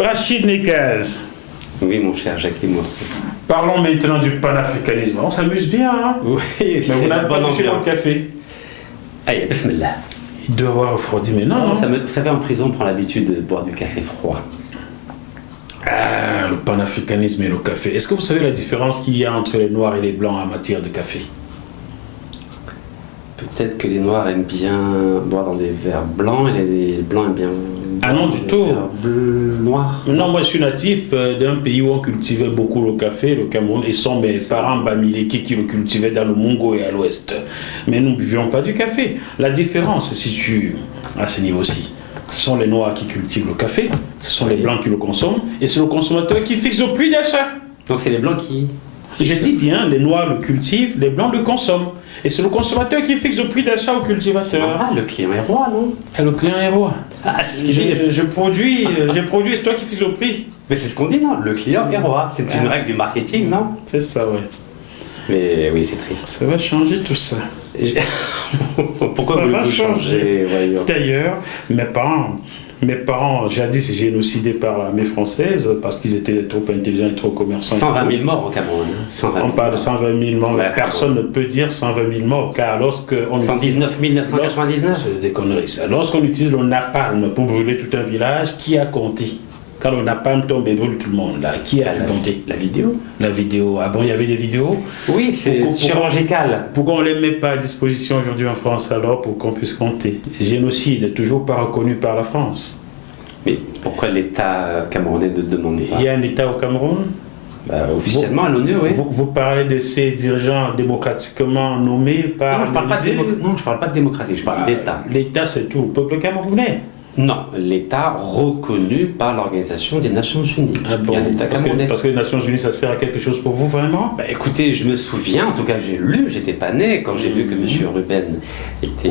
Rachid Nekaz. Oui, mon cher Jacques Imo. Parlons maintenant du panafricanisme. On s'amuse bien, hein? Oui, mais vous n'avez pas touché mon café. Allez, bismillah. Il doit avoir refroidi, mais non. Vous savez, en prison, on prend l'habitude de boire du café froid. Ah, le panafricanisme et le café. Est-ce que vous savez la différence qu'il y a entre les Noirs et les Blancs en matière de café? Peut-être que les Noirs aiment bien boire dans des verres blancs et les Blancs aiment bien Ah non, du tout. Noirs. Non, moi je suis natif d'un pays où on cultivait beaucoup le café, le Cameroun, et sont mes parents Bamileke qui le cultivaient dans le Mungo et à l'ouest. Mais nous ne buvions pas du café. La différence se situe à ce niveau-ci. Ce sont les Noirs qui cultivent le café, ce sont les Blancs qui le consomment, et c'est le consommateur qui fixe le prix d'achat. Donc c'est les Blancs qui... Je dis bien, les Noirs le cultivent, les Blancs le consomment. Et c'est le consommateur qui fixe le prix d'achat au cultivateur. Ah, le client est roi, non? Ah, le client est roi. Ah, je produis, et c'est toi qui fixes le prix. Mais c'est ce qu'on dit, non? Le client est roi. C'est une règle du marketing, non? C'est ça, ouais. Mais oui, c'est triste. Ça va changer tout ça. Pourquoi vous changer? D'ailleurs, mes parents, jadis génocidés par l'armée française parce qu'ils étaient trop intelligents et trop commerçants. 120 000 morts au Cameroun. On parle de 120 000 morts. Ouais, personne ne peut dire 120 000 morts car lorsque... 119 999. C'est des conneries ça. Lorsqu'on utilise le napalm pour brûler tout un village, qui a compté? Quand le napalm tombe et brûle tout le monde, là, qui a compté? La vidéo. La vidéo. Ah bon, il y avait des vidéos? Oui, c'est chirurgical. Pourquoi on ne les met pas à disposition aujourd'hui en France alors pour qu'on puisse compter? Génocide n'est toujours pas reconnu par la France. Mais pourquoi l'État camerounais ne demande pas? Il y a un État au Cameroun? Officiellement, à l'ONU, oui. Vous parlez de ces dirigeants démocratiquement nommés par... Non, je ne parle pas de démocratie, je parle d'État. L'État, c'est tout le peuple camerounais. Non, l'État reconnu par l'Organisation des Nations Unies. Ah bon, parce que les Nations Unies, ça sert à quelque chose pour vous, vraiment? Écoutez, je me souviens, en tout cas j'ai lu, j'étais pas né, quand j'ai vu que M. Ruben était...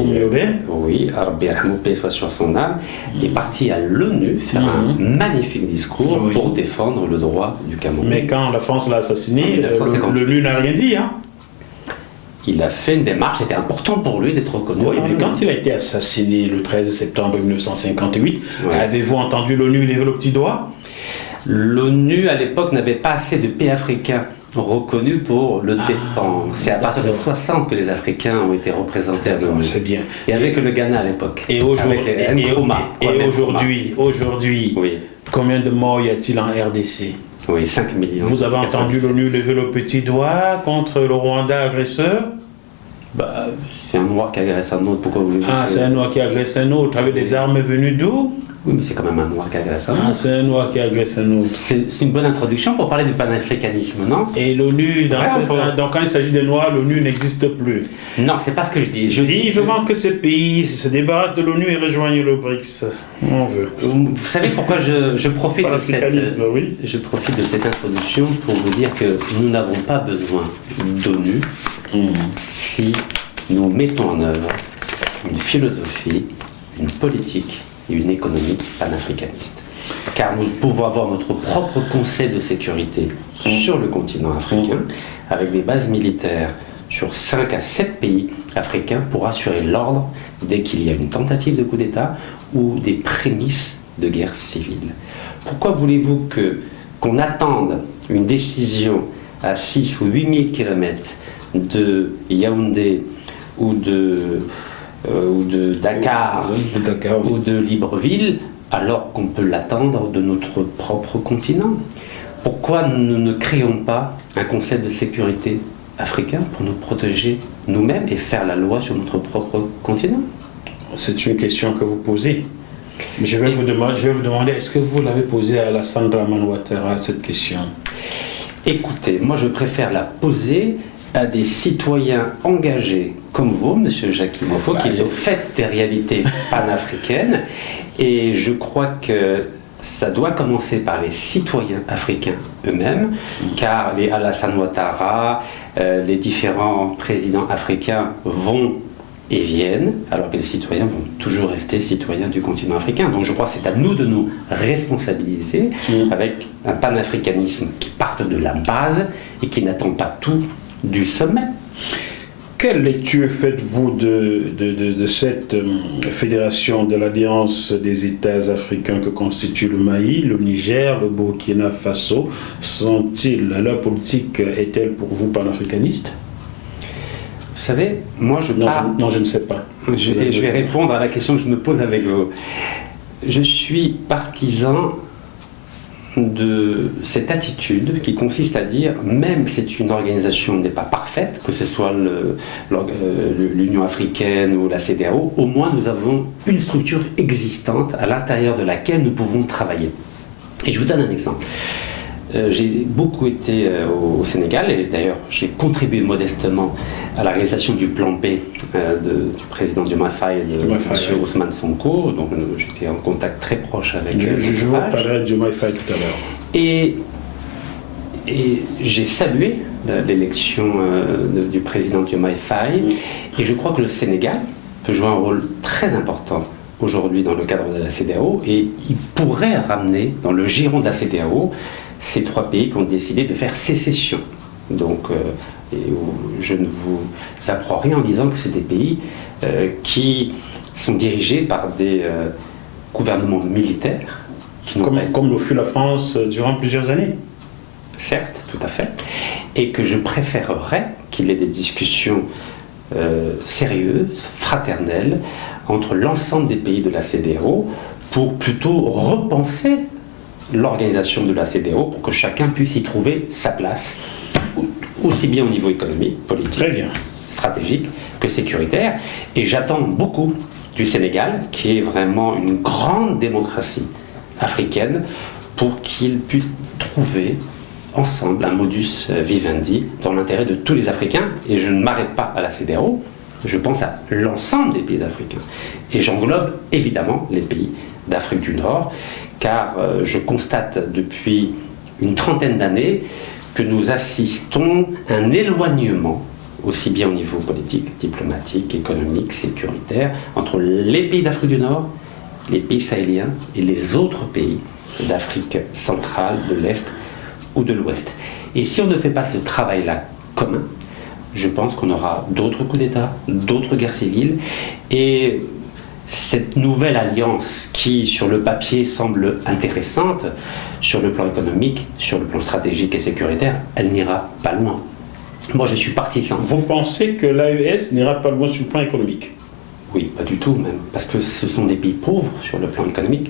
Oui, Rabbi Rahmoupé soit sur son âme, est parti à l'ONU faire un magnifique discours pour défendre le droit du Cameroun. Mais quand la France l'a assassiné, l'ONU n'a rien dit, hein? Il a fait une démarche, c'était important pour lui d'être reconnu. Oui, mais quand il a été assassiné le 13 septembre 1958, avez-vous entendu l'ONU lever le petit doigt? L'ONU, à l'époque, n'avait pas assez de pays africains reconnus pour le défendre. C'est à partir de 60 que les Africains ont été représentés à l'ONU. C'est bien. Et avec le Ghana à l'époque. Et aujourd'hui, combien de morts y a-t-il en RDC? Oui, 5 millions. Vous avez entendu l'ONU lever le petit doigt contre le Rwanda agresseur? C'est un Noir qui agresse un autre, pourquoi vous... c'est un Noir qui agresse un autre, avec des armes venues d'où? Oui, mais c'est quand même un Noir qui agresse un autre. C'est un Noir qui agresse un autre. C'est une bonne introduction pour parler du panafricanisme, non? Et l'ONU, donc quand il s'agit des Noirs, l'ONU n'existe plus. Non, c'est pas ce que je dis. Je dis vivement que ce pays se débarrasse de l'ONU et rejoigne le BRICS. On veut. Vous savez pourquoi je profite je profite de cette introduction pour vous dire que nous n'avons pas besoin d'ONU si nous mettons en œuvre une philosophie, une politique et une économie panafricaniste. Car nous pouvons avoir notre propre concept de sécurité sur le continent africain, avec des bases militaires sur 5 à 7 pays africains pour assurer l'ordre dès qu'il y a une tentative de coup d'État ou des prémices de guerre civile. Pourquoi voulez-vous qu'on attende une décision à 6 ou 8 000 km de Yaoundé ou de Dakar, ou de Libreville, alors qu'on peut l'attendre de notre propre continent? Pourquoi nous ne créons pas un concept de sécurité africain pour nous protéger nous-mêmes et faire la loi sur notre propre continent? C'est une question que vous posez. Mais je vais vous demander, est-ce que vous l'avez posée à Alassane Dramane Ouattara, cette question? Écoutez, moi je préfère la poser à des citoyens engagés comme vous, Monsieur Jacques Imofo, qui ont fait des réalités panafricaines. Et je crois que ça doit commencer par les citoyens africains eux-mêmes, car les Alassane Ouattara, les différents présidents africains vont et viennent, alors que les citoyens vont toujours rester citoyens du continent africain. Donc je crois que c'est à nous de nous responsabiliser avec un panafricanisme qui parte de la base et qui n'attend pas tout du sommet. Quelle lecture faites-vous de cette fédération de l'Alliance des États africains que constituent le Mali, le Niger, le Burkina Faso? Leur politique est-elle pour vous panafricaniste? Vous savez, moi je parle... Non, je ne sais pas. Je vais répondre à la question que je me pose avec vous. Je suis partisan de cette attitude qui consiste à dire, même si une organisation n'est pas parfaite, que ce soit l'Union africaine ou la CEDEAO, au moins nous avons une structure existante à l'intérieur de laquelle nous pouvons travailler. Et je vous donne un exemple. J'ai beaucoup été au Sénégal, et d'ailleurs j'ai contribué modestement à la réalisation du plan B du président Diomaye Faye et de M. Ousmane Sonko. Donc j'étais en contact très proche avec je vous parlerai de Diomaye Faye tout à l'heure. Et j'ai salué l'élection du président Diomaye Faye, et je crois que le Sénégal peut jouer un rôle très important aujourd'hui dans le cadre de la CEDEAO, et il pourrait ramener dans le giron de la CEDEAO ces trois pays qui ont décidé de faire sécession. Donc, je ne vous apprends rien en disant que c'est des pays qui sont dirigés par des gouvernements militaires. Comme le fut la France durant plusieurs années. Certes, tout à fait. Et que je préférerais qu'il y ait des discussions sérieuses, fraternelles, entre l'ensemble des pays de la CEDEAO pour plutôt repenser l'organisation de la CEDEAO pour que chacun puisse y trouver sa place, aussi bien au niveau économique, politique, stratégique que sécuritaire. Et j'attends beaucoup du Sénégal, qui est vraiment une grande démocratie africaine, pour qu'ils puissent trouver ensemble un modus vivendi dans l'intérêt de tous les Africains. Et je ne m'arrête pas à la CEDEAO, je pense à l'ensemble des pays africains. Et j'englobe évidemment les pays d'Afrique du Nord, car je constate depuis une trentaine d'années que nous assistons à un éloignement, aussi bien au niveau politique, diplomatique, économique, sécuritaire, entre les pays d'Afrique du Nord, les pays sahéliens et les autres pays d'Afrique centrale, de l'Est ou de l'Ouest. Et si on ne fait pas ce travail-là commun, je pense qu'on aura d'autres coups d'État, d'autres guerres civiles, et cette nouvelle alliance qui, sur le papier, semble intéressante, sur le plan économique, sur le plan stratégique et sécuritaire, elle n'ira pas loin. Moi, je suis partisan. Vous pensez que l'AES n'ira pas loin sur le plan économique? Oui, pas du tout même, parce que ce sont des pays pauvres sur le plan économique.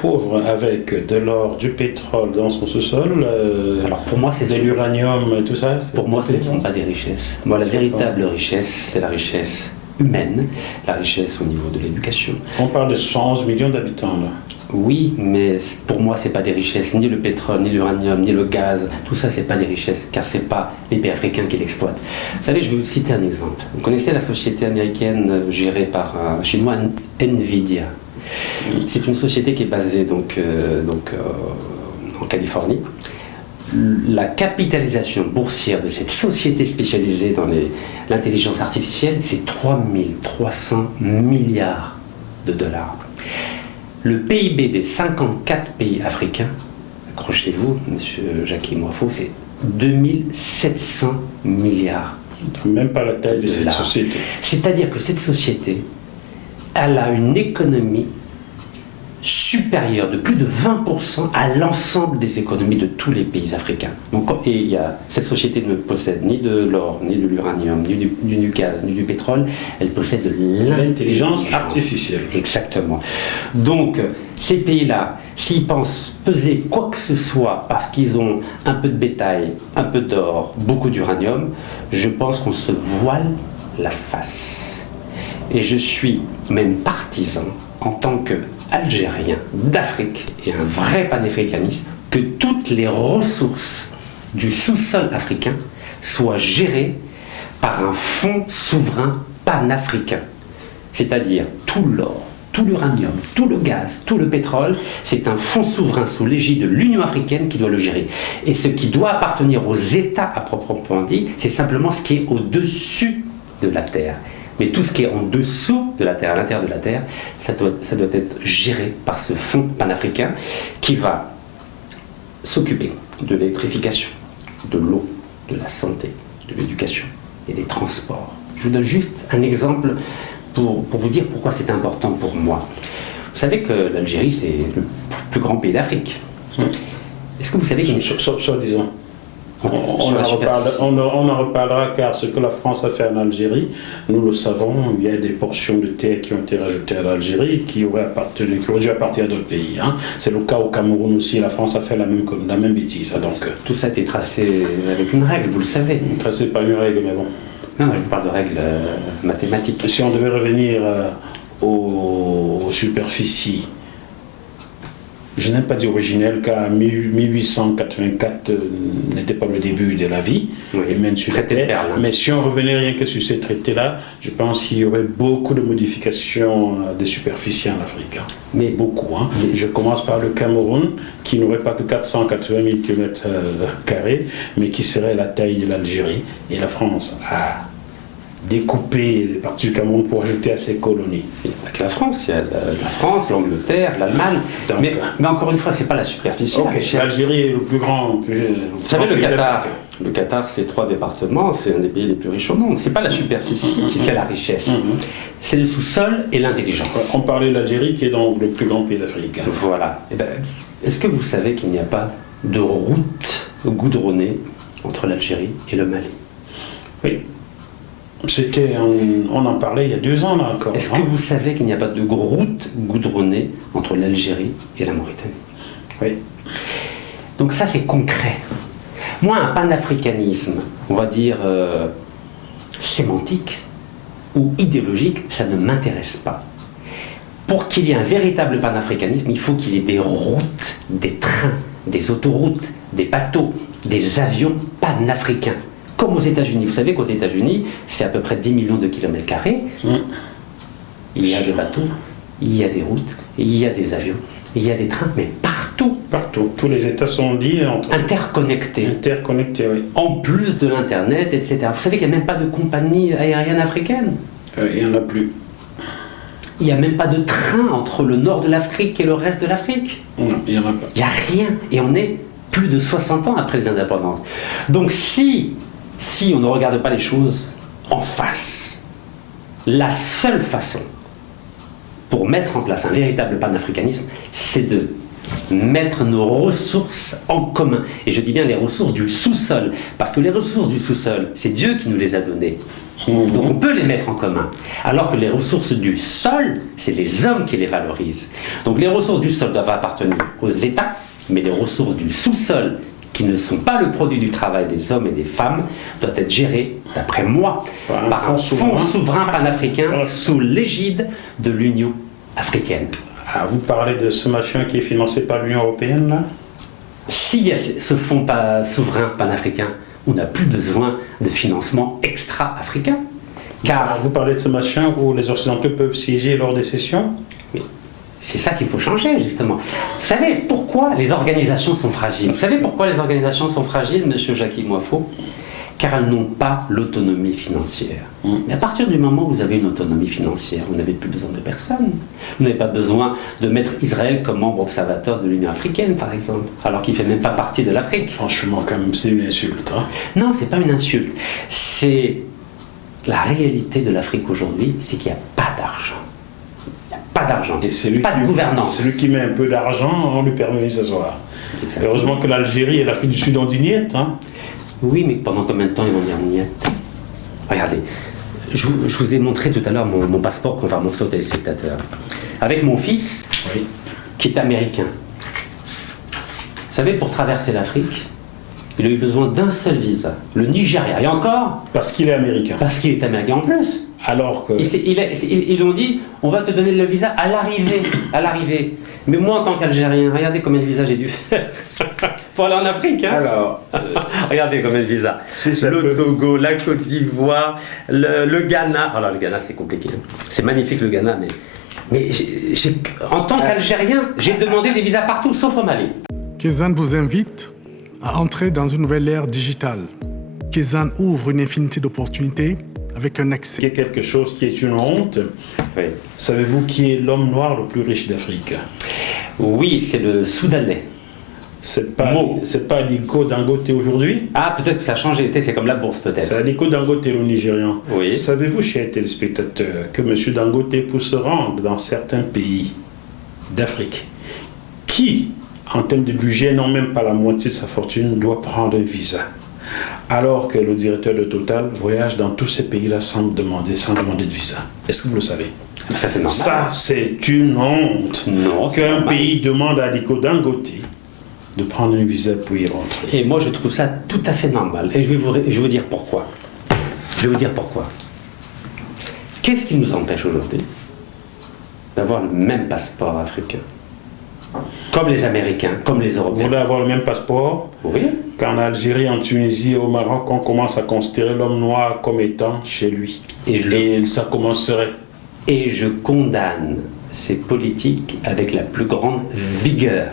Pauvres avec de l'or, du pétrole dans son sous-sol, alors pour moi, c'est de l'uranium, tout ça. Pour moi, ce ne sont pas des richesses. Moi, la véritable richesse, c'est la richesse humaine, la richesse au niveau de l'éducation. On parle de 111 millions d'habitants là. Oui, mais pour moi, c'est pas des richesses, ni le pétrole, ni l'uranium, ni le gaz. Tout ça, c'est pas des richesses, car c'est pas les pays africains qui l'exploitent. Vous savez, je vais vous citer un exemple. Vous connaissez la société américaine gérée par un chinois, Nvidia. C'est une société qui est basée en Californie. La capitalisation boursière de cette société spécialisée dans l'intelligence artificielle, c'est 3300 milliards de dollars. Le PIB des 54 pays africains, accrochez-vous, monsieur Jackie Moifo, c'est 2700 milliards. Même pas la taille de cette société. C'est-à-dire que cette société, elle a une économie supérieure de plus de 20% à l'ensemble des économies de tous les pays africains. Donc, cette société ne possède ni de l'or, ni de l'uranium, ni du gaz, ni du pétrole. Elle possède de l'intelligence artificielle. Exactement. Donc, ces pays-là, s'ils pensent peser quoi que ce soit parce qu'ils ont un peu de bétail, un peu d'or, beaucoup d'uranium, je pense qu'on se voile la face. Et je suis même partisan, en tant qu'Algérien d'Afrique et un vrai panafricaniste, que toutes les ressources du sous-sol africain soient gérées par un fonds souverain panafricain. C'est-à-dire tout l'or, tout l'uranium, tout le gaz, tout le pétrole, c'est un fonds souverain sous l'égide de l'Union africaine qui doit le gérer. Et ce qui doit appartenir aux États à proprement dit, c'est simplement ce qui est au-dessus de la terre. Mais tout ce qui est en dessous de la Terre, à l'intérieur de la Terre, ça doit être géré par ce fonds panafricain qui va s'occuper de l'électrification, de l'eau, de la santé, de l'éducation, et des transports. Je vous donne juste un exemple pour vous dire pourquoi c'est important pour moi. Vous savez que l'Algérie, c'est le plus grand pays d'Afrique. Est-ce que vous savez qu'il Soi-disant. On en reparlera car ce que la France a fait en Algérie, nous le savons, il y a des portions de terre qui ont été rajoutées à l'Algérie qui auraient dû appartenir à d'autres pays. Hein. C'est le cas au Cameroun aussi, la France a fait la même bêtise. Donc, tout ça a été tracé avec une règle, vous le savez. Tracé par une règle, mais bon. Non, je vous parle de règles mathématiques. Si on devait revenir aux superficies, je n'aime pas dire originel car 1884 n'était pas le début de la vie, oui, et même sur la Terre. Mais si on revenait rien que sur ces traités-là, je pense qu'il y aurait beaucoup de modifications des superficies en Afrique. Hein. Mais beaucoup. Hein. Mais je commence par le Cameroun, qui n'aurait pas que 480 000 km², mais qui serait la taille de l'Algérie. Et la France a découper les parties du Cameroun pour ajouter à ses colonies. Il n'y a pas que la France, il y a la France, l'Angleterre, l'Allemagne. Mais encore une fois, ce n'est pas la superficie. Okay. L'Algérie est le plus grand. Vous savez, le Qatar, c'est 3 départements, c'est un des pays les plus riches au monde. Ce n'est pas la superficie qui fait la richesse, c'est le sous-sol et l'intelligence. On parlait de l'Algérie qui est donc le plus grand pays d'Afrique. Hein. Voilà. Eh ben, est-ce que vous savez qu'il n'y a pas de route goudronnée entre l'Algérie et le Mali? Oui. On en parlait il y a 2 ans là encore. Est-ce que vous savez qu'il n'y a pas de route goudronnée entre l'Algérie et la Mauritanie? Oui. Donc ça c'est concret. Moi un panafricanisme, on va dire sémantique ou idéologique, ça ne m'intéresse pas. Pour qu'il y ait un véritable panafricanisme, il faut qu'il y ait des routes, des trains, des autoroutes, des bateaux, des avions panafricains. Comme aux États-Unis. Vous savez qu'aux États-Unis, c'est à peu près 10 millions de kilomètres carrés. Il y a des bateaux, il y a des routes, il y a des avions, il y a des trains, mais partout. Partout. Tous les États sont liés entre interconnectés. Interconnectés, oui. En plus de l'Internet, etc. Vous savez qu'il n'y a même pas de compagnie aérienne africaine. Il n'y en a plus. Il n'y a même pas de train entre le nord de l'Afrique et le reste de l'Afrique. Non, il n'y en a pas. Il n'y a rien. Et on est plus de 60 ans après les indépendances. Donc si on ne regarde pas les choses en face, la seule façon pour mettre en place un véritable panafricanisme, c'est de mettre nos ressources en commun. Et je dis bien les ressources du sous-sol, parce que les ressources du sous-sol, c'est Dieu qui nous les a données. Donc on peut les mettre en commun. Alors que les ressources du sol, c'est les hommes qui les valorisent. Donc les ressources du sol doivent appartenir aux États, mais les ressources du sous-sol, qui ne sont pas le produit du travail des hommes et des femmes, doivent être gérées, d'après moi, par un fonds souverain panafricain sous l'égide de l'Union africaine. Ah, vous parlez de ce machin qui est financé par l'Union européenne, là? S'il y a ce fonds souverain panafricain, on n'a plus besoin de financement extra-africain. Car vous parlez de ce machin où les Occidentaux peuvent siéger lors des sessions? Oui. C'est ça qu'il faut changer, justement. Vous savez pourquoi les organisations sont fragiles? Vous savez pourquoi les organisations sont fragiles, monsieur Jackie Moifo? Car elles n'ont pas l'autonomie financière. Mais à partir du moment où vous avez une autonomie financière, vous n'avez plus besoin de personne. Vous n'avez pas besoin de mettre Israël comme membre observateur de l'Union africaine, par exemple, alors qu'il ne fait même pas partie de l'Afrique. Franchement, quand même, c'est une insulte. Hein? Non, c'est pas une insulte. C'est la réalité de l'Afrique aujourd'hui, c'est qu'il n'y a pas d'argent. Pas d'argent, pas de gouvernance. Celui qui met un peu d'argent, on lui permet de s'asseoir. Heureusement que l'Algérie et l'Afrique du Sud ont dit niet. Hein. Oui, mais pendant combien de temps ils vont dire niet? Regardez, je vous ai montré tout à l'heure mon passeport qu'on va montrer aux téléspectateurs. Avec mon fils, qui est américain. Vous savez, pour traverser l'Afrique, il a eu besoin d'un seul visa, le Nigeria. Et encore? Parce qu'il est américain. Parce qu'il est américain en plus. Alors que... Ils ont dit, on va te donner le visa à l'arrivée. Mais moi, en tant qu'Algérien, regardez combien de visas j'ai dû faire pour aller en Afrique. Hein. Alors, regardez combien de visas. Le Togo, la Côte d'Ivoire, le Ghana. Alors le Ghana, c'est compliqué. C'est magnifique le Ghana, mais en tant qu'Algérien, j'ai demandé des visas partout, sauf au Mali. Kézanne vous invite à entrer dans une nouvelle ère digitale. Kézanne ouvre une infinité d'opportunités avec un accès. Il y a quelque chose qui est une honte. Oui. Savez-vous qui est l'homme noir le plus riche d'Afrique? Oui, c'est le Soudanais. C'est pas Aliko Dangote aujourd'hui? Ah, peut-être que ça a changé, tu sais, c'est comme la bourse peut-être. C'est Aliko Dangote, le Nigérian. Oui. Savez-vous, chers téléspectateurs, que M. Dangote, pour se rendre dans certains pays d'Afrique, qui, en termes de budget, n'ont même pas la moitié de sa fortune, doit prendre un visa, alors que le directeur de Total voyage dans tous ces pays-là sans demander de visa. Est-ce que vous le savez? Ça, c'est normal. Ça, c'est une honte. Non, c'est qu'un normal. pays demande à Aliko Dangote de prendre un visa pour y rentrer. Et moi, je trouve ça tout à fait normal. Et je vais vous dire pourquoi. Je vais vous dire pourquoi. Qu'est-ce qui nous empêche aujourd'hui d'avoir le même passeport africain? Comme les Américains, comme les Vous Européens. voulez avoir le même passeport Oui. qu'en Algérie, en Tunisie et au Maroc, on commence à considérer l'homme noir comme étant chez lui. Et ça commencerait. Et je condamne ces politiques avec la plus grande vigueur.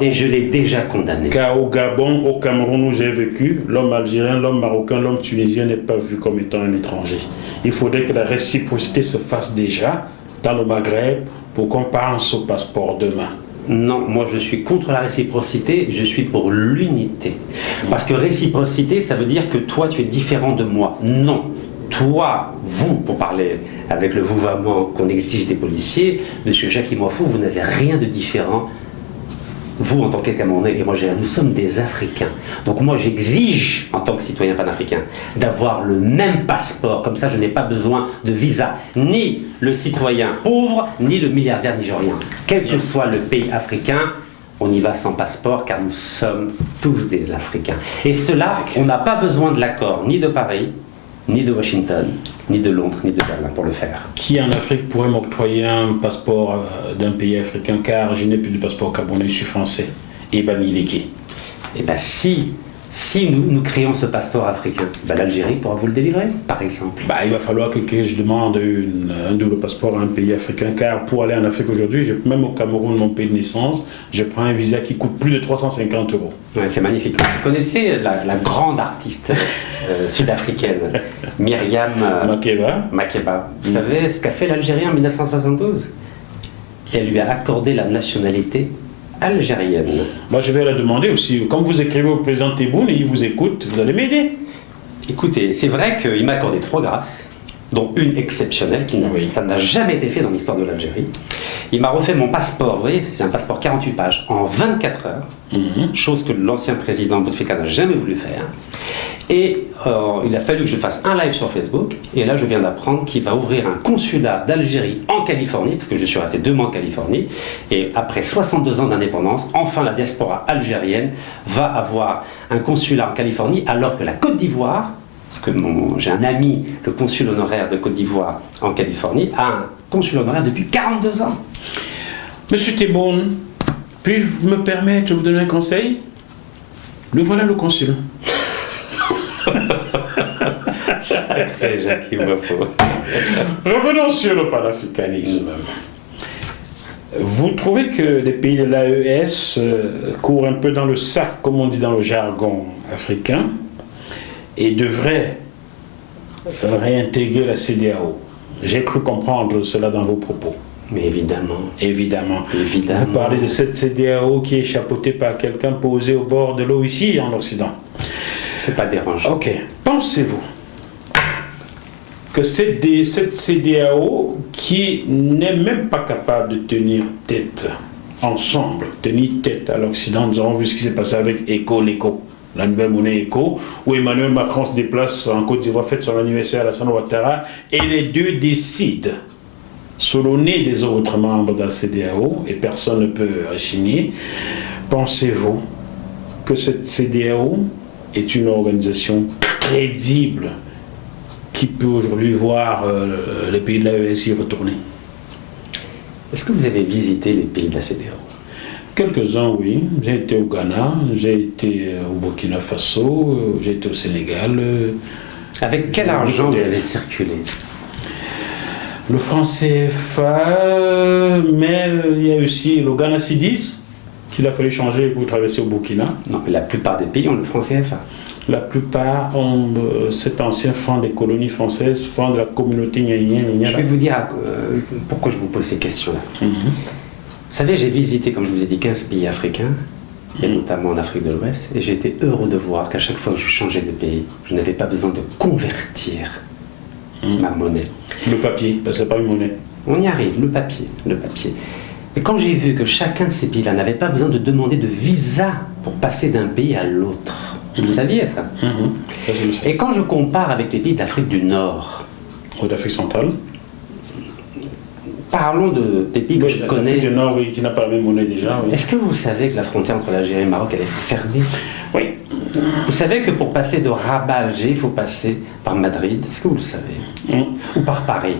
Et je l'ai déjà condamné. Car au Gabon, au Cameroun où j'ai vécu, l'homme algérien, l'homme marocain, l'homme tunisien n'est pas vu comme étant un étranger. Il faudrait que la réciprocité se fasse déjà dans le Maghreb pour qu'on pense au passeport demain. Non, moi je suis contre la réciprocité, je suis pour l'unité. Parce que réciprocité, ça veut dire que toi tu es différent de moi. Non. Toi, vous, pour parler avec le vouvoiement qu'on exige des policiers, monsieur Jacques Imouafou, vous n'avez rien de différent. Vous, en tant que Camerounais, et moi, nous sommes des Africains. Donc moi, j'exige, en tant que citoyen panafricain, d'avoir le même passeport. Comme ça, je n'ai pas besoin de visa. Ni le citoyen pauvre, ni le milliardaire nigérien. Quel que soit le pays africain, on y va sans passeport, car nous sommes tous des Africains. Et cela, on n'a pas besoin de l'accord ni de Paris, ni de Washington, ni de Londres, ni de Berlin pour le faire. Qui en Afrique pourrait m'octroyer un passeport d'un pays africain, car je n'ai plus de passeport camerounais, je suis français et bamileke. Eh bien si nous créons ce passeport africain, l'Algérie pourra vous le délivrer, par exemple. Il va falloir que je demande un double passeport à un pays africain, car pour aller en Afrique aujourd'hui, même au Cameroun, mon pays de naissance, je prends un visa qui coûte plus de 350 €. Ouais, c'est magnifique. Vous connaissez la grande artiste sud-africaine, Myriam Makeba. Vous savez ce qu'a fait l'Algérie en 1972? Elle lui a accordé la nationalité algérienne. Moi, je vais la demander aussi. Comme vous écrivez au président Tebboune et il vous écoute, vous allez m'aider. Écoutez, c'est vrai qu'il m'a accordé 3 grâces, dont une exceptionnelle, ça n'a jamais été fait dans l'histoire de l'Algérie. Il m'a refait mon passeport, vous voyez, c'est un passeport 48 pages, en 24 heures, chose que l'ancien président Bouteflika n'a jamais voulu faire. Et il a fallu que je fasse un live sur Facebook, et là je viens d'apprendre qu'il va ouvrir un consulat d'Algérie en Californie, parce que je suis resté 2 mois en Californie, et après 62 ans d'indépendance, enfin la diaspora algérienne va avoir un consulat en Californie, alors que la Côte d'Ivoire, parce que j'ai un ami, le consul honoraire de Côte d'Ivoire en Californie, a un consul honoraire depuis 42 ans. Monsieur Tebboune, puis-je me permettre de vous donner un conseil? Le voilà le consul. Sacré Jacques Imouafou. Revenons sur le panafricanisme. Vous trouvez que les pays de l'AES courent un peu dans le sac, comme on dit dans le jargon africain, et devraient réintégrer la CEDEAO? J'ai cru comprendre cela dans vos propos. Mais évidemment. Évidemment. Vous parlez de cette CEDEAO qui est chapeautée par quelqu'un posé au bord de l'eau ici en Occident. C'est pas dérangeant. Ok. Pensez-vous que cette CEDEAO qui n'est même pas capable de tenir tête ensemble, tenir tête à l'Occident, nous avons vu ce qui s'est passé avec l'ECO, la nouvelle monnaie ECO, où Emmanuel Macron se déplace en Côte d'Ivoire, fête son anniversaire à Alassane Ouattara, et les deux décident sous le nez des autres membres de la CEDEAO, et personne ne peut rechigner. Pensez-vous que cette CEDEAO est une organisation crédible qui peut aujourd'hui voir les pays de l'AES y retourner? Est-ce que vous avez visité les pays de la CEDEAO? Quelques-uns, oui. J'ai été au Ghana, j'ai été au Burkina Faso, j'ai été au Sénégal. Avec quel argent vous avez circulé? Le franc CFA, mais il y a aussi le Ghana Cedis qu'il a fallu changer pour traverser au Burkina. Non, mais la plupart des pays ont le franc CFA. La plupart ont cet ancien franc des colonies françaises, franc de la communauté gna. Je vais vous dire pourquoi je vous pose ces questions-là. Vous savez, j'ai visité, comme je vous ai dit, 15 pays africains, et notamment en Afrique de l'Ouest, et j'ai été heureux de voir qu'à chaque fois que je changeais de pays, je n'avais pas besoin de convertir ma monnaie. Le papier, parce que c'est pas une monnaie. On y arrive, le papier. Et quand j'ai vu que chacun de ces pays-là n'avait pas besoin de demander de visa pour passer d'un pays à l'autre, vous le saviez ça? Ça, je le sais. Et quand je compare avec les pays d'Afrique du Nord, Ou d'Afrique centrale. parlons des pays que je L'Afrique connais. du Nord, oui, qui n'a pas la même monnaie déjà. Oui. Est-ce que vous savez que la frontière entre l'Algérie et le Maroc, elle est fermée? Oui. Vous savez que pour passer de Rabat à Alger, il faut passer par Madrid. Est-ce que vous le savez? Ou par Paris?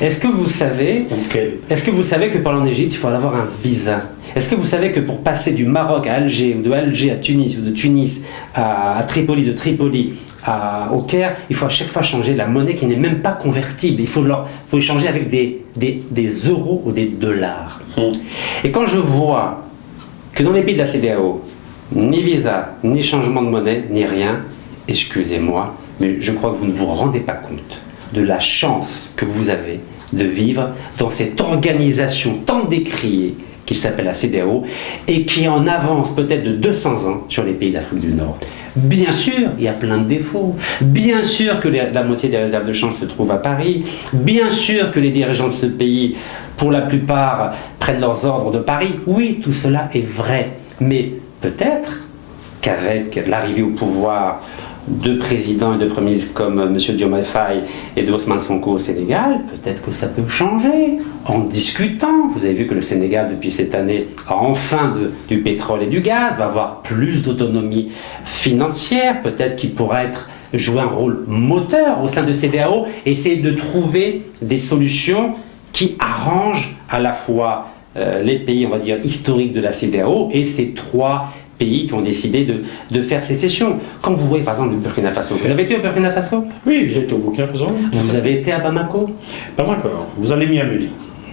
Est-ce que vous savez que pour aller en Égypte, il faut avoir un visa? Est-ce que vous savez que pour passer du Maroc à Alger, ou de Alger à Tunis, ou de Tunis à Tripoli, de Tripoli au Caire, il faut à chaque fois changer la monnaie qui n'est même pas convertible. Il faut échanger avec des euros ou des dollars. Et quand je vois que dans les pays de la CEDEAO, ni visa, ni changement de monnaie, ni rien, excusez-moi, mais je crois que vous ne vous rendez pas compte de la chance que vous avez de vivre dans cette organisation tant décriée qui s'appelle la CEDEAO et qui en avance peut-être de 200 ans sur les pays d'Afrique du Nord. Bien sûr, il y a plein de défauts. Bien sûr que la moitié des réserves de change se trouvent à Paris. Bien sûr que les dirigeants de ce pays, pour la plupart, prennent leurs ordres de Paris. Oui, tout cela est vrai. Mais peut-être qu'avec l'arrivée au pouvoir de présidents et de premiers ministres comme M. Diomaye Faye et de Ousmane Sonko au Sénégal, peut-être que ça peut changer en discutant. Vous avez vu que le Sénégal, depuis cette année, a enfin du pétrole et du gaz, va avoir plus d'autonomie financière, peut-être qu'il pourra jouer un rôle moteur au sein de CEDEAO, et essayer de trouver des solutions qui arrangent à la fois les pays, on va dire, historiques de la CEDEAO et ces trois pays qui ont décidé de faire sécession. Quand vous voyez par exemple le Burkina Faso, vous avez été au Burkina Faso? Oui, j'ai été au Burkina Faso. Vous avez été à Bamako? Pas encore. Vous allez m'y amener.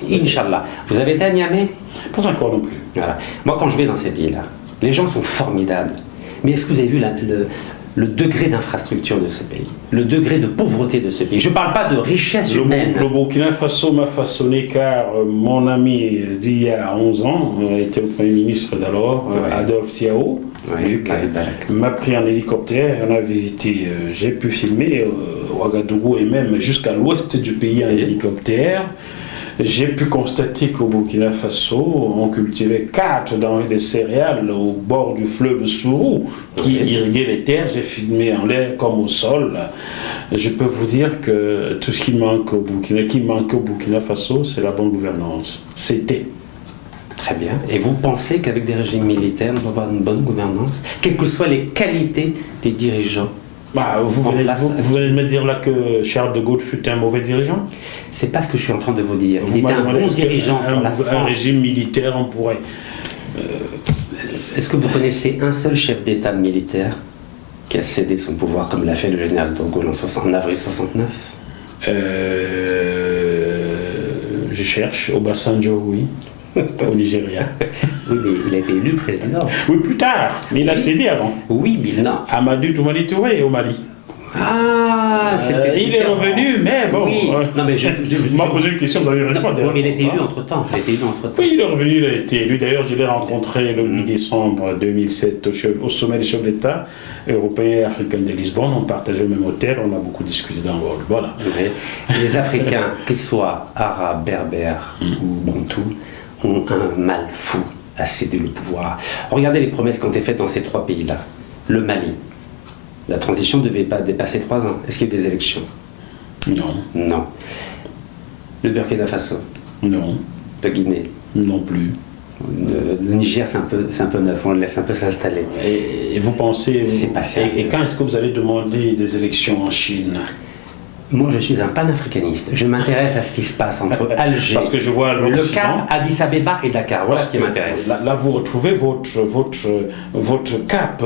Inch'Allah. Vous avez été à Niamey? Pas encore non plus. Voilà. Moi, quand je vais dans ces pays-là, les gens sont formidables. Mais est-ce que vous avez vu le degré d'infrastructure de ce pays, le degré de pauvreté de ce pays? Je ne parle pas de richesse humaine. Le Burkina Faso m'a façonné car mon ami d'il y a 11 ans était le Premier ministre d'alors, Adolphe Tiao. M'a pris en hélicoptère, on a visité, j'ai pu filmer Ouagadougou et même jusqu'à l'ouest du pays en hélicoptère. J'ai pu constater qu'au Burkina Faso, on cultivait 4 denrées de céréales au bord du fleuve Sourou qui irriguait les terres. J'ai filmé en l'air comme au sol. Je peux vous dire que tout ce qui manque au Burkina Faso, c'est la bonne gouvernance. C'était. Très bien. Et vous pensez qu'avec des régimes militaires, on va avoir une bonne gouvernance, quelles que soient les qualités des dirigeants? Vous venez de me dire là que Charles de Gaulle fut un mauvais dirigeant? C'est pas ce que je suis en train de vous dire. Il était un bon dirigeant pour la France. Un régime militaire, on pourrait. Est-ce que vous connaissez un seul chef d'État militaire qui a cédé son pouvoir comme l'a fait le général de Gaulle en avril 69? Je cherche. Obasanjo, oui. Au Nigeria. Oui, mais il a été élu président. Oui, plus tard. Mais il a cédé avant. Oui, mais non. Amadou Toumani Touré au Mali. Ah, il est revenu, mais bon. Oui. Non, mais je m'as posé une question, vous avez répondu. Oui, mais il a été élu entre-temps. Oui, il est revenu, il a été élu. D'ailleurs, je l'ai rencontré le 8 décembre 2007 au sommet des chefs d'État européens et africains de Lisbonne. On partageait le même hôtel, on a beaucoup discuté dans le rôle. Voilà. Oui. Les Africains, qu'ils soient arabes, berbères ou bantous, ont un mal fou à céder le pouvoir. Regardez les promesses qui ont été faites dans ces trois pays-là. Le Mali, la transition ne devait pas dépasser 3 ans. Est-ce qu'il y a eu des élections? Non. Non. Le Burkina Faso? Non. La Guinée? Non plus. Le Niger, c'est un peu neuf, on le laisse un peu s'installer. Et vous pensez... C'est pas sérieux. Et quand est-ce que vous allez demander des élections en Chine? Moi, je suis un panafricaniste. Je m'intéresse à ce qui se passe entre Alger, parce que je vois le Cap, Addis Abeba et Dakar. Voilà ce qui m'intéresse. Là, vous retrouvez votre cap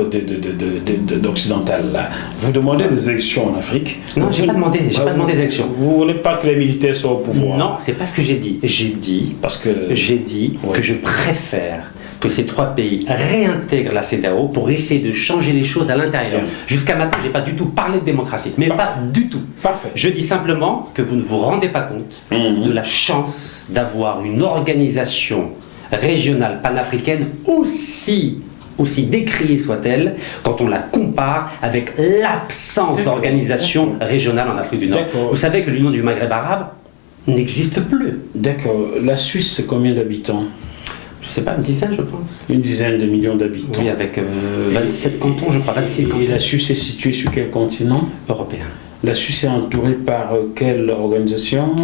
d'occidental. Vous demandez des élections en Afrique. Non, j'ai pas demandé des élections. Vous voulez pas que les militaires soient au pouvoir? Non, c'est pas ce que j'ai dit. J'ai dit que je préfère que ces trois pays réintègrent la CEDEAO pour essayer de changer les choses à l'intérieur. Jusqu'à maintenant, je n'ai pas du tout parlé de démocratie, mais pas du tout. Parfait. Je dis simplement que vous ne vous rendez pas compte de la chance d'avoir une organisation régionale panafricaine aussi aussi décriée soit-elle, quand on la compare avec l'absence d'organisation régionale en Afrique du Nord. D'accord. Vous savez que l'Union du Maghreb arabe n'existe plus. D'accord. La Suisse, c'est combien d'habitants? Je ne sais pas, une dizaine, je pense. Une dizaine de millions d'habitants. Oui, avec 27 cantons, je crois, 26 cantons. Et la Suisse est située sur quel continent? Européen. La Suisse est entourée par quelle organisation?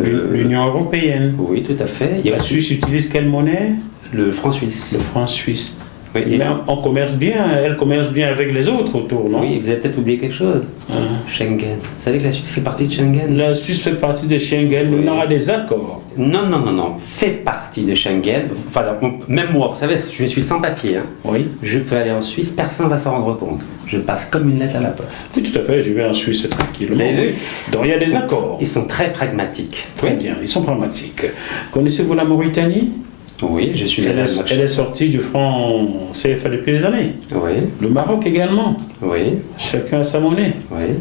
L'Union européenne. Oui, tout à fait. Il y a La aussi Suisse utilise quelle monnaie? le franc suisse. Le franc suisse. Oui, Mais on commerce bien, elle commerce bien avec les autres autour, non? oui, vous avez peut-être oublié quelque chose. Schengen. Vous savez que la Suisse fait partie de Schengen? La Suisse fait partie de Schengen, Oui. on aura des accords. Non. Fait partie de Schengen. Enfin, même moi, vous savez, je suis sans papier. Hein. Oui. Je peux aller en Suisse, personne ne va s'en rendre compte. Je passe comme une lettre à la poste. Oui, tout à fait, je vais en Suisse tranquillement. Vous avez vu? Donc il y a des accords. Ils sont très pragmatiques. Très bien, ils sont pragmatiques. Connaissez-vous la Mauritanie? Oui, je suis allé à Elle est sortie du franc CFA depuis des années. Oui, Le Maroc également. oui, Chacun a sa monnaie. oui.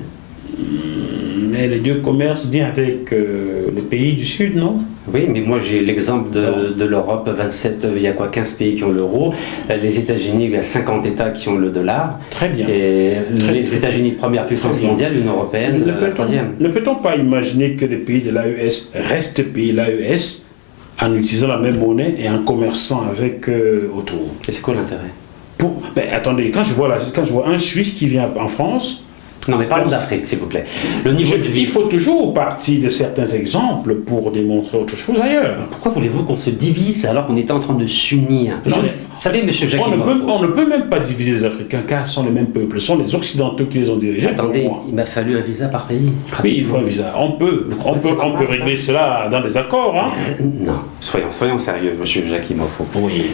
Mais les deux commercent bien avec les pays du Sud, non? Oui, mais moi j'ai l'exemple de l'Europe, 27, il y a quoi, 15 pays qui ont l'euro. Les États-Unis, il y a 50 États qui ont le dollar. Très bien. Et Très les bien. États-Unis, première puissance Très bien. mondiale, l'Union européenne, troisième. Ne peut-on pas imaginer que les pays de l'AES restent pays de l'AES en utilisant la même monnaie et en commerçant avec autour? Et c'est quoi l'intérêt? Ben, attendez, quand je vois un Suisse qui vient en France, Non, mais parlons d'Afrique, s'il vous plaît. Le niveau de il vie. faut toujours partir de certains exemples pour démontrer autre chose ailleurs. Pourquoi voulez-vous qu'on se divise alors qu'on était en train de s'unir? Non, mais- Vous savez, monsieur Jacques, On ne peut même pas diviser les Africains car ce sont les mêmes peuples, ce sont les Occidentaux qui les ont dirigés. attendez, pour moi. il m'a fallu un visa par pays. Oui, il faut un visa. On peut régler cela dans des accords. Hein. Non, soyons sérieux, monsieur Jacques Moffo. Oui.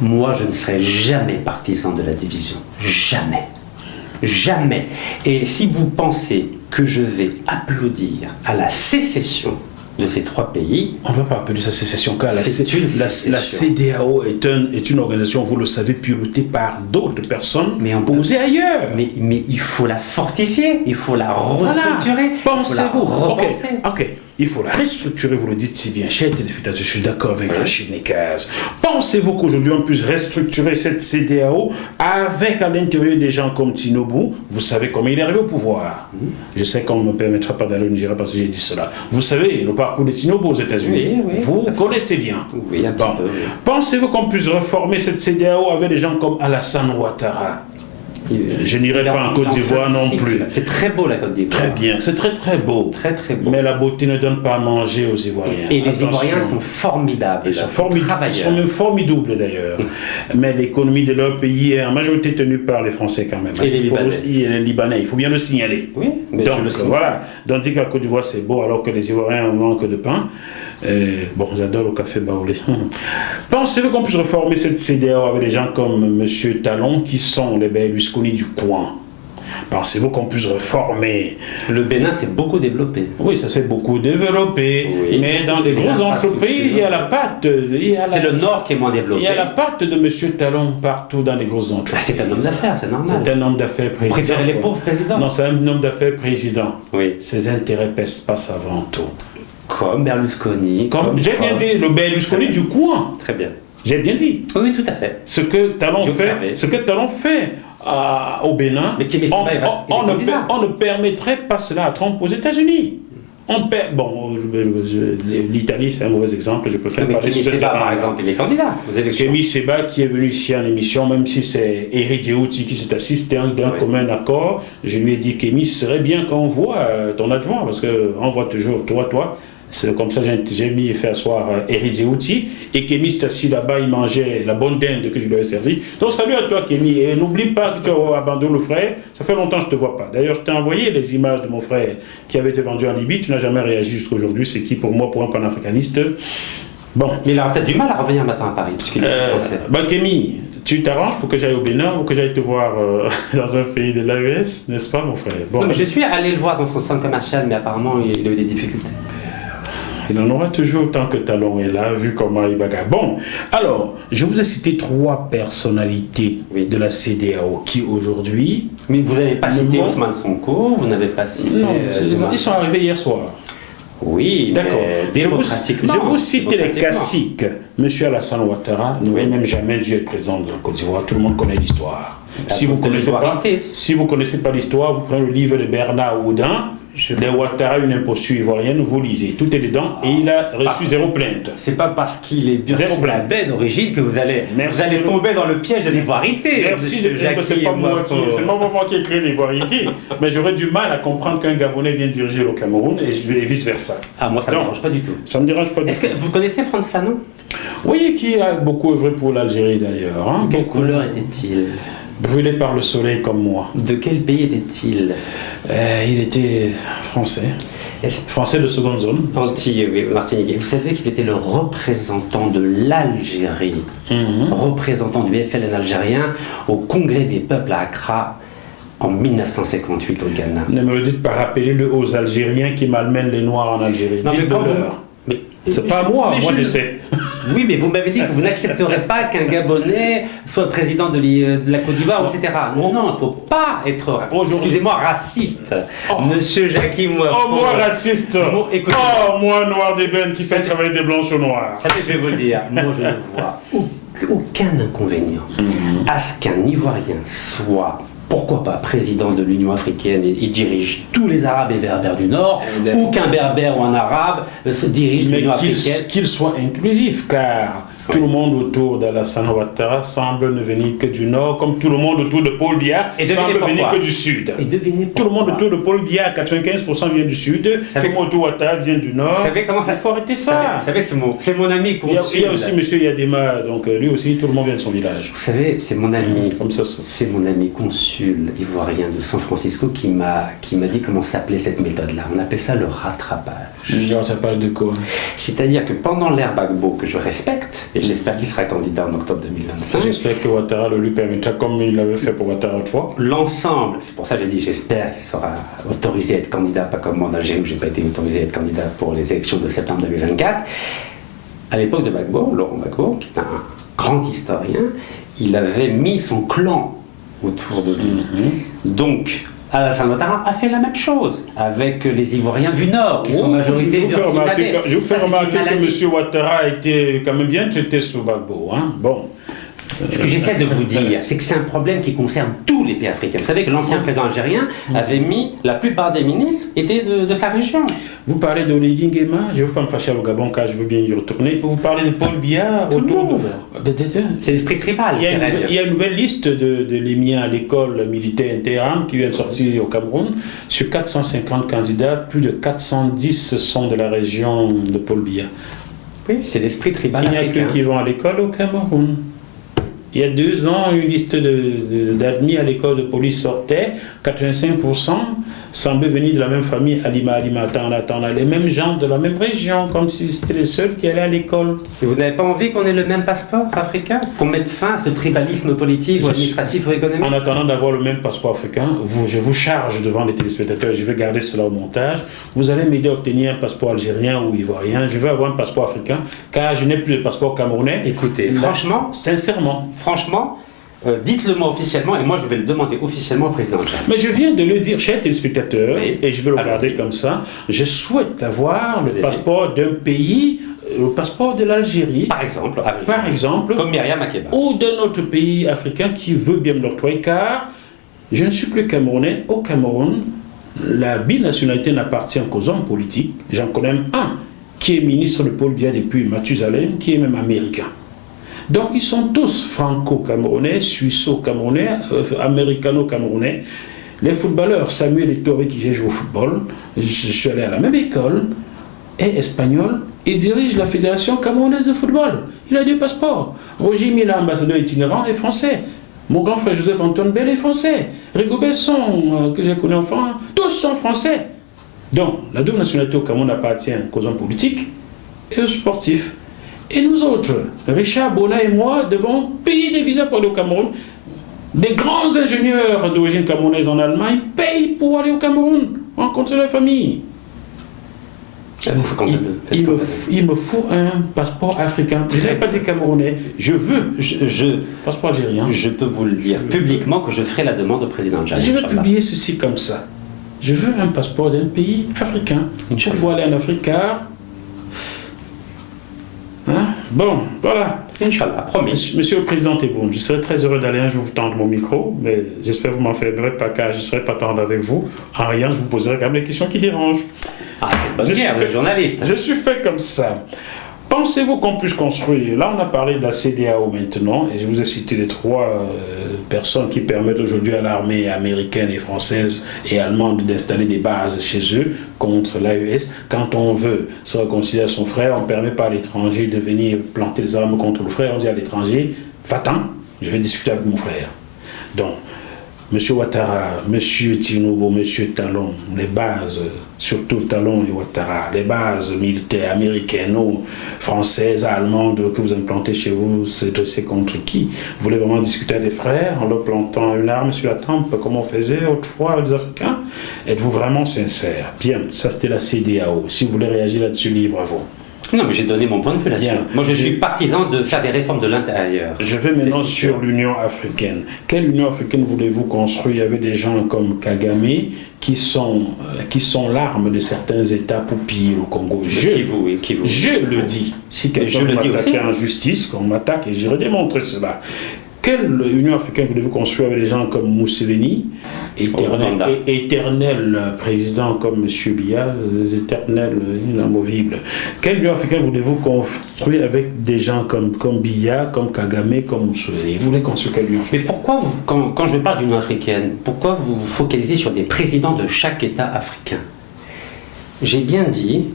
Moi, je ne serai jamais partisan de la division. Jamais. Jamais. Et si vous pensez que je vais applaudir à la sécession de ces trois pays, On ne va pas appeler ça sécession car C'est une sécession. la CEDEAO est une organisation, vous le savez, pilotée par d'autres personnes Mais on peut- posées ailleurs. mais il faut la fortifier, il faut la restructurer, il faut la Pensez-vous. repenser. Ok. Il faut la restructurer, vous le dites si bien, chers téléspectateurs, je suis d'accord avec Rachid Nekaz. Pensez-vous qu'aujourd'hui on puisse restructurer cette CEDEAO avec à l'intérieur des gens comme Tinubu? Vous savez comment il est arrivé au pouvoir. Je sais qu'on ne me permettra pas d'aller au Nigeria parce que j'ai dit cela. Vous savez le parcours de Tinubu aux États-Unis. Oui, Vous connaissez bien. Oui, un petit Bon. peu. Oui. Pensez-vous qu'on puisse reformer cette CEDEAO avec des gens comme Alassane Ouattara? Je n'irai pas en Côte d'Ivoire non plus. C'est très beau la Côte d'Ivoire. Très bien, c'est très très beau. Très très beau. Mais la beauté ne donne pas à manger aux Ivoiriens. Et les Attention. Ivoiriens sont formidables. Ils sont formidables, ils travailleurs. sont même formidables d'ailleurs. Mais l'économie de leur pays est en majorité tenue par les Français quand même. Et les Libanais. Et les Libanais, il faut bien le signaler. Oui, mais Donc je le sais. voilà, tandis qu'à Côte d'Ivoire c'est beau alors que les Ivoiriens manquent de pain. Bon, j'adore le café baoulé. Pensez-vous qu'on puisse reformer cette CEDEAO avec des gens comme M. Talon qui sont les Berlusconi du coin? Pensez-vous qu'on puisse reformer? Le Bénin s'est beaucoup développé. Oui, ça s'est beaucoup développé, Oui. mais dans les Les grosses infrastructures. entreprises, il y a la patte. C'est le Nord qui est moins développé. Il y a la patte de M. Talon partout dans les grosses entreprises. Ah, c'est un homme d'affaires, c'est normal. C'est un homme d'affaires Vous président. préférez les quoi. pauvres présidents? Non, c'est un homme d'affaires président. Oui. Ses intérêts passent avant tout. Comme Berlusconi. Comme j'ai bien Trump. dit, le Berlusconi du coin. Très bien. J'ai bien dit. Oui, tout à fait. Ce que Talon Je fait, savais. au Bénin, Mais Kémy Séba, il est candidat. on ne permettrait pas cela à Trump aux États-Unis. L'Italie, c'est un mauvais exemple, je préfère Mais parler Kémy sur ce Séba, par terrain-là. exemple, il est candidat aux élections. Kémy Séba qui est venu ici en émission, même si c'est Éric Djouti qui s'est assis, c'était un Oui. commun accord. Je lui ai dit, Kémy, ce serait bien qu'on voit ton adjoint, parce qu'on voit toujours toi. C'est comme ça j'ai mis fait asseoir Éric Djouti, et Kémy s'est assis là-bas, il mangeait la bonne dinde que je lui avais servi. Donc salut à toi Kémy, et n'oublie pas que tu as abandonné le frère, ça fait longtemps que je ne te vois pas. D'ailleurs, je t'ai envoyé les images de mon frère qui avait été vendu en Libye, tu n'as jamais réagi jusqu'à aujourd'hui, c'est qui pour moi, pour un panafricaniste? Bon. Mais il aura peut-être du mal à revenir un matin à Paris, puisqu'il est français. Kémy, tu t'arranges pour que j'aille au Bénin ou que j'aille te voir dans un pays de l'AES, n'est-ce pas mon frère? Bon, Non, mais je suis allé le voir dans son centre commercial, mais apparemment il a eu des difficultés. il en aura toujours tant que Talon est là, vu comment il bagarre. Bon, alors, je vous ai cité 3 personnalités Oui. de la CEDEAO qui aujourd'hui... Mais vous n'avez pas Le cité mot- Ousmane Sonko, vous n'avez pas cité. Non, Diomaye. ils sont arrivés hier soir. Oui, d'accord. Je vous cite les démocratiquement. classiques. Monsieur Alassane Ouattara n'aurait même jamais dû être président de la Côte d'Ivoire. Tout le monde connaît l'histoire. Si vous ne connaissez pas l'histoire, vous prenez le livre de Bernard Houdin, les Ouattara, une imposture ivoirienne, vous lisez. Tout est dedans et il a reçu zéro plainte. C'est pas parce qu'il est burkinabé d'origine que vous allez tomber dans le piège de l'ivoirité. Merci, c'est pas moi qui ai créé l'ivoirité, mais j'aurais du mal à comprendre qu'un Gabonais vienne diriger le Cameroun et vice-versa. Ah, moi ça ne me dérange pas du tout. Ça me dérange pas du tout. Est-ce que vous connaissez Frantz Fanon? Oui, qui a beaucoup œuvré pour l'Algérie d'ailleurs. Hein. Quelle couleur était-il? Brûlé par le soleil comme moi. De quel pays était-il? Il était français. Français de seconde zone. Martiniquais. Vous savez qu'il était le représentant de l'Algérie, représentant du FLN algérien au Congrès des peuples à Accra en 1958 au Ghana. Ne me le dites pas, rappelez-le aux Algériens qui malmènent les Noirs en Algérie. Dites-le-leur. C'est pas moi, moi je sais. Oui, mais vous m'avez dit que vous n'accepterez pas qu'un Gabonais soit président de la Côte d'Ivoire, etc. Non, il ne faut pas être, excusez-moi, raciste. Monsieur Jackie Moifo. Oh, moi raciste. Moi noir d'ébène qui fait travailler des blancs sur noirs. Vous savez, je vais vous le dire, moi je ne vois aucun inconvénient à ce qu'un Ivoirien soit, pourquoi pas, président de l'Union africaine et dirige tous les Arabes et Berbères du Nord, ou qu'un Berbère ou un Arabe se dirige l'Union africaine. Qu'il soit inclusif, car tout le monde autour d'Alassane Ouattara semble ne venir que du Nord, comme tout le monde autour de Paul Biya semble venir que du Sud. Et devinez pourquoi. Tout le monde autour de Paul Biya, 95% vient du Sud, tout le monde autour de Ouattara vient du Nord. Vous savez comment ça faut arrêter ça? Vous savez, c'est mon ami consul. Il y a aussi M. Yadema, donc lui aussi, tout le monde vient de son village. Vous savez, c'est mon ami, comme ça. C'est mon ami consul ivoirien de San Francisco qui m'a dit comment s'appelait cette méthode-là. On appelle ça le rattrapage. Le rattrapage de quoi? C'est-à-dire que pendant l'ère Gbagbo, que je respecte, et j'espère qu'il sera candidat en octobre 2025. J'espère que Ouattara le lui permettra, comme il l'avait fait pour Ouattara autrefois. L'ensemble, c'est pour ça que j'ai dit j'espère qu'il sera autorisé à être candidat, pas comme moi en Algérie où je n'ai pas été autorisé à être candidat pour les élections de septembre 2024. À l'époque de Gbagbo, Laurent Gbagbo, qui est un grand historien, il avait mis son clan autour de lui. Donc, Alassane Ouattara a fait la même chose avec les Ivoiriens du Nord, qui sont majorité burkinabés. Je vous fais remarquer que M. Ouattara a été quand même bien traité sous Gbagbo. Hein? Bon. Ce que j'essaie de vous dire, c'est que c'est un problème qui concerne tous les pays africains. Vous savez que l'ancien président algérien avait mis, la plupart des ministres étaient de sa région. Vous parlez d'Oligui Nguema, je ne veux pas me fâcher au Gabon car je veux bien y retourner. Vous parlez de Paul Biya autour de... C'est l'esprit tribal. Il y a une nouvelle liste de l'émien à l'école militaire interne qui vient de sortir au Cameroun. Sur 450 candidats, plus de 410 sont de la région de Paul Biya. Oui, c'est l'esprit tribal. Il n'y a que qui vont à l'école au Cameroun. Il y a 2 ans, une liste d'admis à l'école de police sortait, 85% semblaient venir de la même famille, Alima, Tana, les mêmes gens de la même région, comme si c'était les seuls qui allaient à l'école. Et vous n'avez pas envie qu'on ait le même passeport africain, qu'on mette fin à ce tribalisme politique ou administratif ou économique? En attendant d'avoir le même passeport africain, je vous charge devant les téléspectateurs, je vais garder cela au montage, vous allez m'aider à obtenir un passeport algérien ou ivoirien, je veux avoir un passeport africain, car je n'ai plus de passeport camerounais. Écoutez, franchement, Franchement, dites-le moi officiellement et moi je vais le demander officiellement au président. Mais je viens de le dire, chers téléspectateurs, oui. Et je vais le garder comme ça. Je souhaite avoir le passeport d'un pays, le passeport de l'Algérie, par exemple, comme Myriam Makeba, ou d'un autre pays africain qui veut bien me l'octroyer, car je ne suis plus camerounais. Au Cameroun, la binationalité n'appartient qu'aux hommes politiques. J'en connais un qui est ministre de Paul Biya depuis Mathusalem, qui est même américain. Donc ils sont tous franco-camerounais, suisseau-camerounais, américano-camerounais. Les footballeurs, Samuel Eto'o avec qui j'ai joué au football, je suis allé à la même école, est espagnol et dirige la Fédération camerounaise de football. Il a 2 passeports. Roger Mila, ambassadeur itinérant, est français. Mon grand frère Joseph-Antoine Bell est français. Rigo Besson, que j'ai connu enfant, tous sont français. Donc la double nationalité au Cameroun appartient qu'aux hommes politiques et aux sportifs. Et nous autres, Richard Bona et moi, devons payer des visas pour aller au Cameroun. Des grands ingénieurs d'origine camerounaise en Allemagne payent pour aller au Cameroun, rencontrer leur famille. Il me faut un passeport africain. Je n'ai pas dit camerounais, je veux. Passeport algérien. Je peux vous le dire publiquement que je ferai la demande au président Jammeh. Je vais publier ceci comme ça. Je veux un passeport d'un pays africain. Je veux aller en Afrique car... Hein? Bon, voilà. Inch'Allah, promis. Monsieur le Président Tebboune, je serais très heureux d'aller un jour vous tendre mon micro, mais j'espère que vous m'en fermerez pas car je ne serai pas tendre avec vous. En rien, je vous poserai quand même les questions qui dérangent. Ah, c'est bonne guerre, le journaliste. Je suis fait comme ça. Pensez-vous qu'on puisse construire... Là, on a parlé de la CEDEAO maintenant, et je vous ai cité les 3 personnes qui permettent aujourd'hui à l'armée américaine et française et allemande d'installer des bases chez eux contre l'AES. Quand on veut se réconcilier à son frère, on ne permet pas à l'étranger de venir planter les armes contre le frère. On dit à l'étranger, va-t'en, je vais discuter avec mon frère. Donc, M. Ouattara, M. Tinubu, M. Talon, les bases, surtout Talon et Ouattara, les bases militaires américaines ou françaises, allemandes que vous implantez chez vous, c'est contre qui? Vous voulez vraiment discuter avec les frères en leur plantant une arme sur la tempe comme on faisait autrefois les Africains? Êtes-vous vraiment sincère? Bien, ça c'était la CEDEAO. Si vous voulez réagir là-dessus, libre à vous. Non, mais j'ai donné mon point de vue là-dessus. Moi, je suis partisan de faire des réformes de l'intérieur. Je vais maintenant sur l'Union africaine. Quelle Union africaine voulez-vous construire avec des gens comme Kagame qui sont l'arme de certains États pour piller le Congo? Je le dis. Si quelqu'un m'attaque en justice, qu'on m'attaque, et j'irai démontrer cela. Quelle Union africaine voulez-vous construire avec des gens comme Museveni, éternel président comme M. Biya, les éternels inamovibles? Quelle Union africaine voulez-vous construire avec des gens comme Biya, comme Kagame, comme Museveni? Vous voulez construire quelle Union africaine? Mais pourquoi, quand je parle d'Union africaine, pourquoi vous vous focalisez sur des présidents de chaque État africain? J'ai bien dit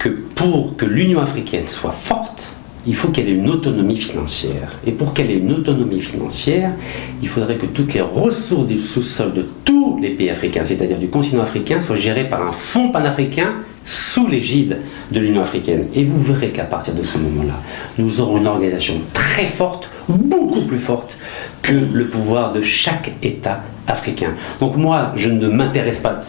que pour que l'Union africaine soit forte, il faut qu'elle ait une autonomie financière. Et pour qu'elle ait une autonomie financière, il faudrait que toutes les ressources du sous-sol de tous les pays africains, c'est-à-dire du continent africain, soient gérées par un fonds panafricain sous l'égide de l'Union africaine. Et vous verrez qu'à partir de ce moment-là, nous aurons une organisation très forte, beaucoup plus forte que le pouvoir de chaque État africain. Donc moi, je ne m'intéresse pas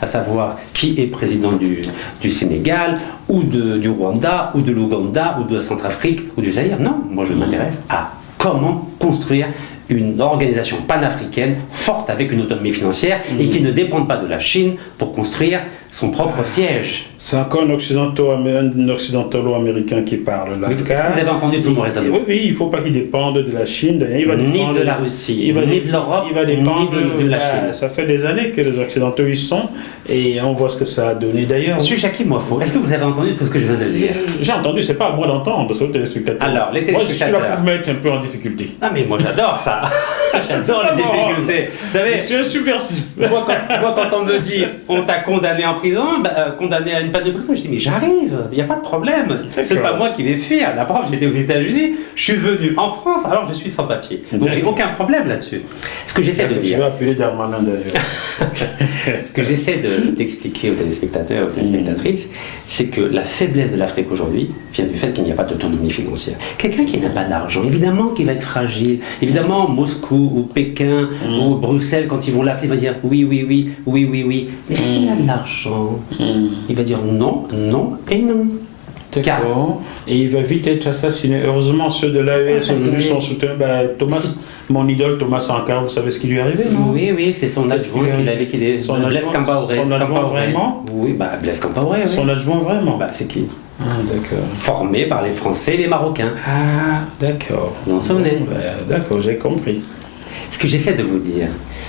à savoir qui est président du Sénégal, ou du Rwanda, ou de l'Ouganda, ou de la Centrafrique, ou du Zaïre. Non, moi je m'intéresse à comment construire une organisation panafricaine forte avec une autonomie financière et qui ne dépende pas de la Chine pour construire son propre siège. C'est encore un occidentalo-américain qui parle là. Oui, vous avez entendu tout mon raisonnement. Oui, il ne faut pas qu'il dépende de la Chine, ni de la Russie, ni de l'Europe, il va dépendre ni de la Chine. Ça fait des années que les Occidentaux y sont et on voit ce que ça a donné d'ailleurs. Monsieur Jackie Moifo, est-ce que vous avez entendu tout ce que je viens de dire? J'ai entendu, c'est pas à moi d'entendre, c'est aux téléspectateurs. Alors, les téléspectateurs. Moi, je suis là pour vous mettre un peu en difficulté. Ah, mais moi j'adore ça. J'adore les difficultés. Vous savez, je suis un subversif. Moi, quand on me dit on t'a condamné en prison, condamné à une peine de prison, je dis mais j'arrive, il n'y a pas de problème. C'est pas moi qui vais fuir. La preuve, j'étais aux États-Unis, je suis venu en France, alors je suis sans papier. Donc j'ai aucun problème là-dessus. Ce que j'essaie de dire. Je vais appeler Darmanin d'ailleurs. Ce que j'essaie d'expliquer aux téléspectateurs, aux téléspectatrices, c'est que la faiblesse de l'Afrique aujourd'hui vient du fait qu'il n'y a pas d'autonomie financière. Quelqu'un qui n'a pas d'argent, évidemment qu'il va être fragile. Évidemment, Moscou ou Pékin ou Bruxelles, quand ils vont l'appeler, il va dire oui. Mais s'il a de l'argent, il va dire non, non et non. D'accord. Et il va vite être assassiné. Heureusement, ceux de l'AES aujourd'hui sont soutenus. Thomas, mon idole Thomas Sankara, vous savez ce qui lui est arrivé, non? Oui, c'est son adjoint qui l'a liquidé. Blaise Compaoré. Son adjoint vraiment? Oui, Blaise Compaoré. Oui. Son adjoint vraiment? C'est qui? Ah, d'accord. Formé par les Français et les Marocains. Ah, d'accord. Vous en souvenez? D'accord, j'ai compris. Ce que j'essaie de vous dire,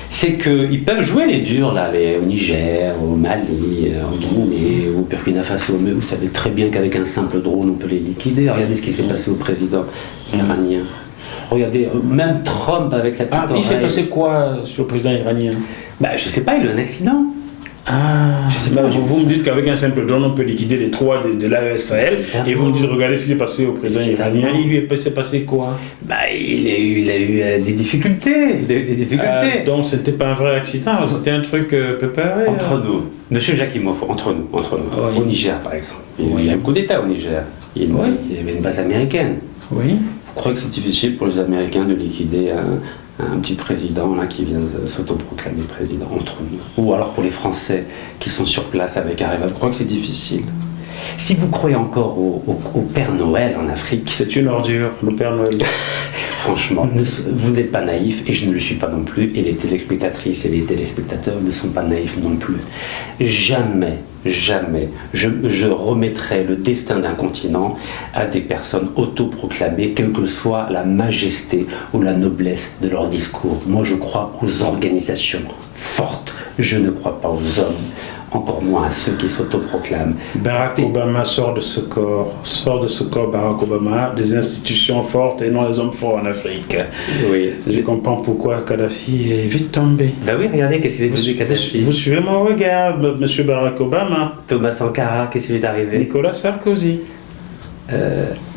c'est qu'ils peuvent jouer les durs, là, au Niger, au Mali, en Guinée, au Burkina Faso, mais vous savez très bien qu'avec un simple drone, on peut les liquider. Regardez ce qui s'est passé au président iranien. Regardez, même Trump avec sa petite oreille. Il s'est passé quoi sur le président iranien? Je ne sais pas, il a eu un accident. Vous me dites qu'avec un simple drone, on peut liquider les 3 de l'AES Sahel, et vous me dites, regardez ce qui s'est passé au président iranien. Il lui s'est passé quoi? Il a eu des difficultés. Donc c'était pas un vrai accident, c'était un truc préparé. Entre nous, monsieur Jackie Moifo, entre nous. Au Niger, par exemple. Il y a un coup d'État au Niger. Il y avait une base américaine. Oui. Vous croyez que c'est difficile pour les Américains de liquider un petit président là, qui vient de s'autoproclamer président entre nous? Ou alors pour les Français qui sont sur place avec Areva, vous croyez que c'est difficile? Si vous croyez encore au Père Noël en Afrique... C'est une ordure, le Père Noël. Franchement, vous n'êtes pas naïf, et je ne le suis pas non plus, et les téléspectatrices et les téléspectateurs ne sont pas naïfs non plus. Jamais, jamais, je remettrai le destin d'un continent à des personnes autoproclamées, quelle que soit la majesté ou la noblesse de leur discours. Moi, je crois aux organisations fortes, je ne crois pas aux hommes, encore moins à ceux qui s'autoproclament. Barack Obama sort de ce corps Barack Obama, des institutions fortes et non les hommes forts en Afrique. Oui. Je comprends pourquoi Kadhafi est vite tombé. Ben oui, regardez, qu'est-ce qu'il est devenu Kadhafi. Vous suivez mon regard, monsieur Barack Obama. Thomas Sankara, qu'est-ce qui lui est arrivé. Nicolas Sarkozy.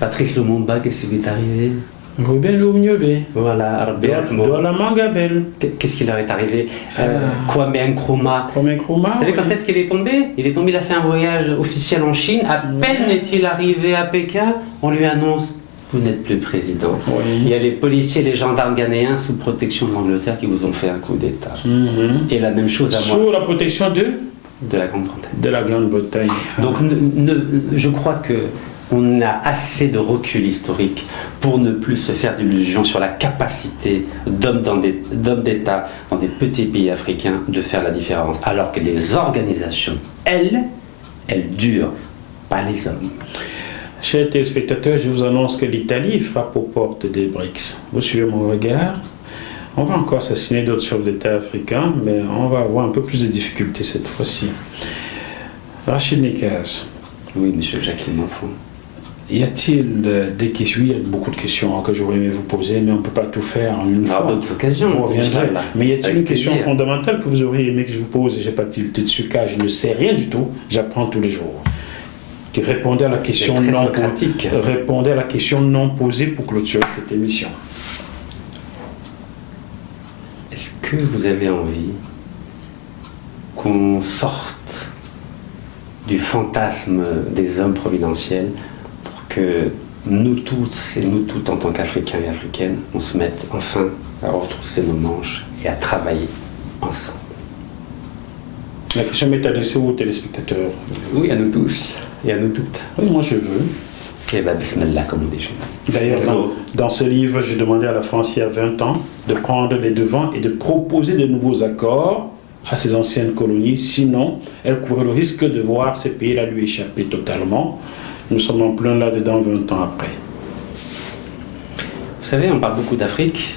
Patrice Lumumba, qu'est-ce qui lui est arrivé. Ruben Oumniobé. Voilà, Douala Mangabel. Qu'est-ce qui leur est arrivé. Kwame Nkrumah. Kwame Nkrumah. Vous savez quand oui. est-ce qu'il est tombé? Il a fait un voyage officiel en Chine. À peine est-il arrivé à Pékin, on lui annonce: vous n'êtes plus président. Oui. Il y a les policiers et les gendarmes ghanéens sous protection de l'Angleterre qui vous ont fait un coup d'État. Et la même chose à moi. Sous la protection De la Grande-Bretagne. de la Grande-Bretagne. Donc je crois que on a assez de recul historique pour ne plus se faire d'illusions sur la capacité d'hommes d'État dans des petits pays africains de faire la différence. Alors que les organisations, elles durent, pas les hommes. Chers téléspectateurs, je vous annonce que l'Italie frappe aux portes des BRICS. Vous suivez mon regard. On va encore assassiner d'autres chefs d'État africains, mais on va avoir un peu plus de difficultés cette fois-ci. Rachid Nekaz. Oui, monsieur Jacqueline Monfond. Y a-t-il des questions? Il y a beaucoup de questions que j'aurais aimé vous poser, mais on ne peut pas tout faire en une fois. D'autres occasions. Vous reviendrez. Mais y a-t-il une question plaisir. fondamentale que vous auriez aimé que je vous pose et je n'ai pas tilté dessus car je ne sais rien du tout, j'apprends tous les jours. Répondez à la question C'est très non socratique. Répondez à la question non posée pour clôturer cette émission. Est-ce que vous avez envie qu'on sorte du fantasme des hommes providentiels pour que nous tous et nous toutes en tant qu'Africains et Africaines, on se mette enfin à retrousser nos manches et à travailler ensemble? La question m'est adressée aux téléspectateurs. Oui, à nous tous et à nous toutes. Oui, moi je veux. Et bien, bismillah, comme on dit chez nous. D'ailleurs, Let's go. dans ce livre, j'ai demandé à la France il y a 20 ans de prendre les devants et de proposer de nouveaux accords à ces anciennes colonies. Sinon, elle courait le risque de voir ces pays-là lui échapper totalement. Nous sommes en plein là-dedans 20 ans après. Vous savez, on parle beaucoup d'Afrique,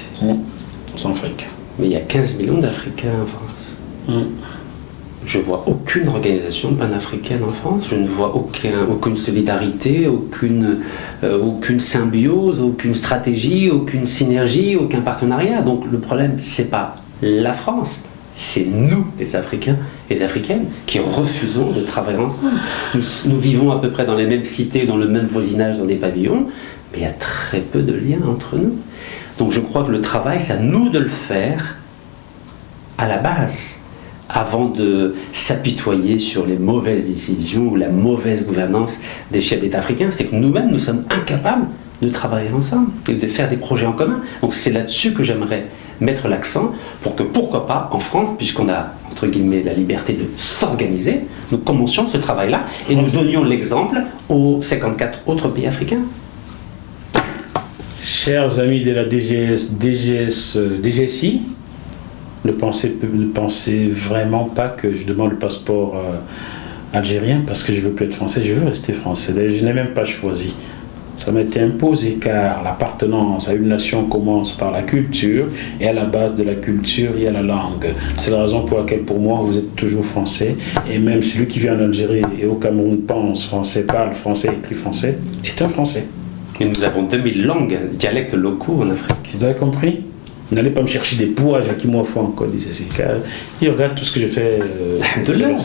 Sans Afrique. mais il y a 15 millions d'Africains en France. Je vois aucune organisation panafricaine en France, je ne vois aucune solidarité, aucune symbiose, aucune stratégie, aucune synergie, aucun partenariat. Donc le problème, c'est pas la France, c'est nous, les Africains et les Africaines, qui refusons de travailler ensemble. Nous vivons à peu près dans les mêmes cités, dans le même voisinage, dans des pavillons, mais il y a très peu de liens entre nous. Donc je crois que le travail, c'est à nous de le faire à la base, avant de s'apitoyer sur les mauvaises décisions ou la mauvaise gouvernance des chefs d'État africains. C'est que nous-mêmes, nous sommes incapables de travailler ensemble et de faire des projets en commun. Donc c'est là-dessus que j'aimerais mettre l'accent pour que, pourquoi pas, en France, puisqu'on a, entre guillemets, la liberté de s'organiser, nous commencions ce travail-là et nous donnions l'exemple aux 54 autres pays africains. Chers amis de la DGSI, ne pensez vraiment pas que je demande le passeport algérien parce que je veux plus être français, je veux rester français. D'ailleurs, je n'ai même pas choisi. Ça m'a été imposé car l'appartenance à une nation commence par la culture et à la base de la culture, il y a la langue. C'est la raison pour laquelle pour moi vous êtes toujours français et même celui qui vient en Algérie et au Cameroun pense français, parle français, écrit français, est un français. Et nous avons 2000 langues, dialectes locaux en Afrique. Vous avez compris? N'allez pas me chercher des poids, Jacques Moifou encore dit ceci. Il regarde tout ce que j'ai fait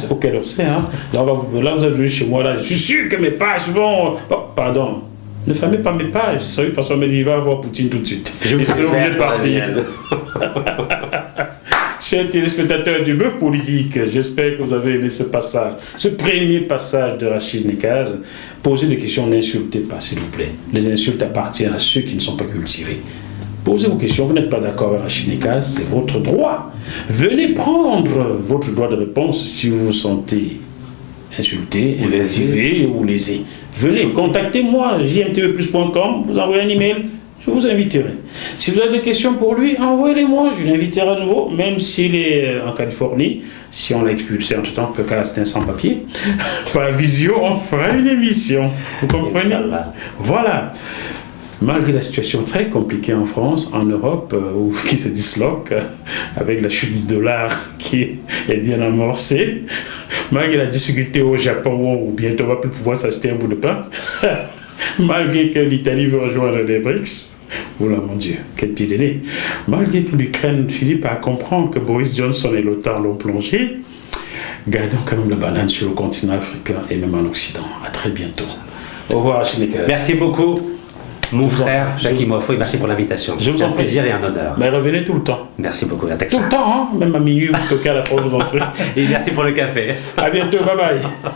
auquel on sait. Hein. Là, vous êtes venu chez moi, là, je suis sûr que mes pages vont... Oh, pardon. Ne fermez pas mes pages. C'est une façon de me dire, il va voir Poutine tout de suite. Je suis obligé de partir. Chers téléspectateurs du Bœuf Politique, j'espère que vous avez aimé ce passage, ce premier passage de Rachid Nekaz. Posez des questions, n'insultez pas, s'il vous plaît. Les insultes appartiennent à ceux qui ne sont pas cultivés. Posez vos questions, vous n'êtes pas d'accord avec Rachid Nekaz, c'est votre droit. Venez prendre votre droit de réponse si vous vous sentez insulter, invectiver ou léser. Venez, contactez-moi, jmtvplus.com, vous envoyez un email, je vous inviterai. Si vous avez des questions pour lui, envoyez-les-moi, je l'inviterai à nouveau, même s'il est en Californie, si on l'a expulsé en tout temps, le cas c'est un sans-papier. Par visio, on fera une émission. Vous comprenez? Voilà. Malgré la situation très compliquée en France, en Europe, qui se disloque, avec la chute du dollar qui est bien amorcée, malgré la difficulté au Japon où bientôt on ne va plus pouvoir s'acheter un bout de pain, malgré que l'Italie veut rejoindre les BRICS, oh là mon Dieu, quel pied de nez, malgré que l'Ukraine finit par comprendre que Boris Johnson et l'OTAN l'ont plongé, gardons quand même la banane sur le continent africain et même en Occident. À très bientôt. Au revoir, Chineke. Merci beaucoup. Mon frère, Jackie Moifo, merci pour l'invitation. C'est un plaisir et un honneur. Mais revenez tout le temps. Merci beaucoup. Tout le temps, hein? Même à minuit, vous toquez à la porte, vous entrez. Et merci pour le café. À bientôt, bye bye.